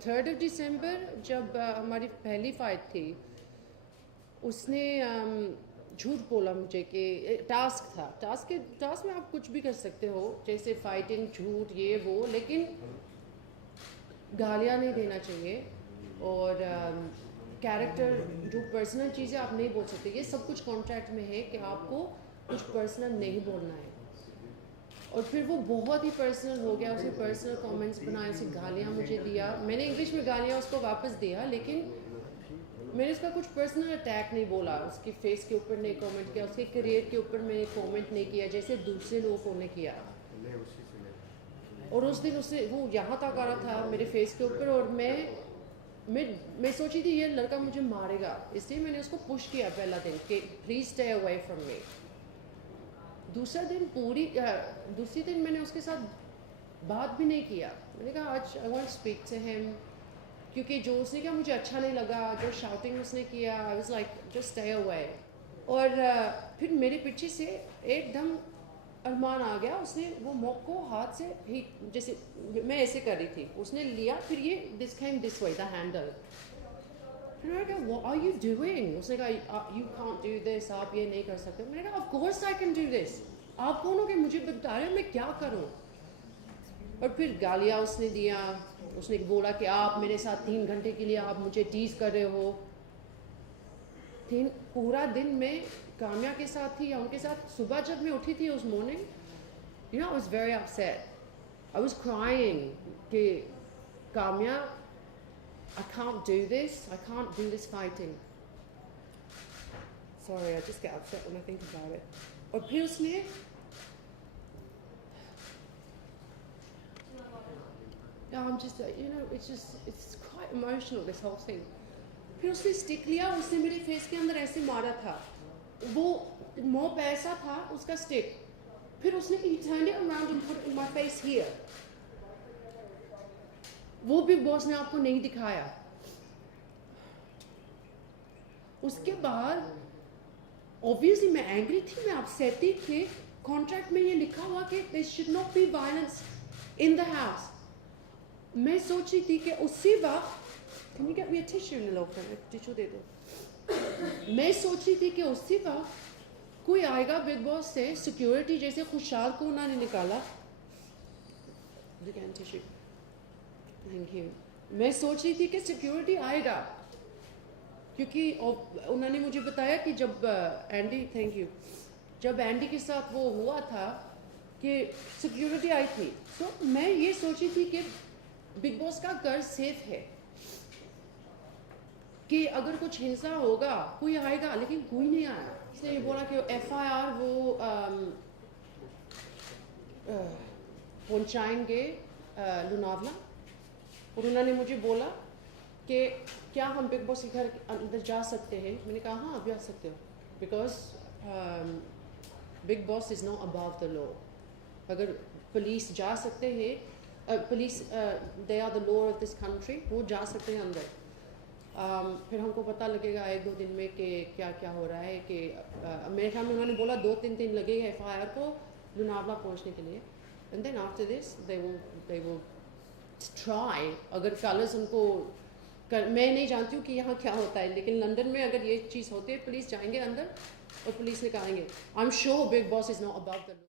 3 दिसंबर जब हमारी पहली फ़ाइट थी, उसने झूठ बोला मुझे कि टास्क था। टास्क में आप कुछ भी कर सकते हो, जैसे फाइटिंग, झूठ, ये वो, लेकिन गालियाँ नहीं देना चाहिए। और कैरेक्टर, जो पर्सनल चीज़ें आप नहीं बोल सकते। ये सब कुछ कॉन्ट्रैक्ट में है कि आपको कुछ पर्सनल नहीं बोलना है। और फिर वो बहुत ही पर्सनल हो गया, उसे पर्सनल कमेंट्स बनाए, उसे गालियाँ मुझे दिया। मैंने इंग्लिश में गालियाँ उसको वापस दिया, लेकिन मैंने उसका कुछ पर्सनल अटैक नहीं बोला, उसके फेस के ऊपर नहीं कमेंट किया, उसके करियर के ऊपर मैंने कमेंट नहीं किया जैसे दूसरे लोगों ने किया। और उस दिन उससे वो यहाँ तक आ रहा था मेरे फेस के ऊपर, और मैं सोची थी ये लड़का मुझे मारेगा, इसलिए मैंने उसको पुश किया पहला दिन कि please stay away from me. दूसरी दिन मैंने उसके साथ बात भी नहीं किया। मैंने कहा आज I want speak to him, क्योंकि जो उसने किया मुझे अच्छा नहीं लगा, जो शाउटिंग उसने किया, I was like just stay away. और फिर मेरे पीछे से एकदम अरमान आ गया, उसने वो मॉक को हाथ से ही, जैसे मैं ऐसे कर रही थी, उसने लिया, फिर ये this came this way the handle. फिर मैंने कहा व्हाट आर यू डूइंग? उसने कहा यू कांट डू दिस, आप ये नहीं कर सकते। मैंने कहा of course I can do this, आप कौन हो कि मुझे बता रहे हो मैं क्या करूं? और फिर गालियाँ उसने दिया। उसने बोला कि आप मेरे साथ 3 घंटे के लिए आप मुझे टीज कर रहे हो। पूरा दिन मैं काम्या के साथ थी या उनके साथ। सुबह जब मैं उठी थी उस morning, you know I was very upset, I was crying कि Kamya, I can't do this. I can't do this fighting. Sorry, I just get upset when I think about it. और फिर उसने I'm just, you know, it's quite emotional, this whole thing. फिर उसने stick लिया, उसने मेरे face के अंदर ऐसे मारा था। वो मोप ऐसा था उसका स्टिक। फिर उसने he turned it around and put it in my face here. वो बिग बॉस ने आपको नहीं दिखाया। उसके बाद ऑब्वियसली मैं एंग्री थी, मैं अपसेट थी कि कॉन्ट्रैक्ट में ये लिखा हुआ कि there should not be violence in the house. मैं सोच रही थी कि उसी वक्त, can you get me a tissue in the tissue दे दो। मैं सोच रही थी कि उसी वक्त कोई आएगा बिग बॉस से, सिक्योरिटी जैसे खुशहाल को उन्होंने निकाला। Tissue, thank you. मैं सोच रही थी कि सिक्योरिटी आएगा, क्योंकि उन्होंने मुझे बताया कि जब एंडी, थैंक यू, जब एंडी के साथ वो हुआ था कि सिक्योरिटी आई थी। तो मैं ये सोची थी कि बिग बॉस का घर सेफ है, कि अगर कुछ हिंसा होगा कोई आएगा, लेकिन कोई नहीं आया। इसने ये बोला कि FIR वो पहुंचाएंगे लोनावला। और उन्होंने मुझे बोला कि क्या हम बिग बॉस के घर के अंदर जा सकते हैं? मैंने कहा हाँ आप जा सकते हो, because Bigg Boss is not above the law. अगर पुलिस जा सकते हैं, police they are the law of this country, वो जा सकते हैं अंदर। फिर हमको पता लगेगा 1-2 दिन में कि क्या क्या हो रहा है। कि मेरे ख्याल में उन्होंने बोला 2-3 दिन लगेगा FIR को लोनावला पहुँचने के लिए। And then after this they will try, अगर कलर्स उनको मैं नहीं जानती हूँ कि यहाँ क्या होता है, लेकिन लंदन में अगर ये चीज़ होती है, पुलिस जाएंगे अंदर और पुलिस निकालेंगे। I am sure big Boss is not above the law.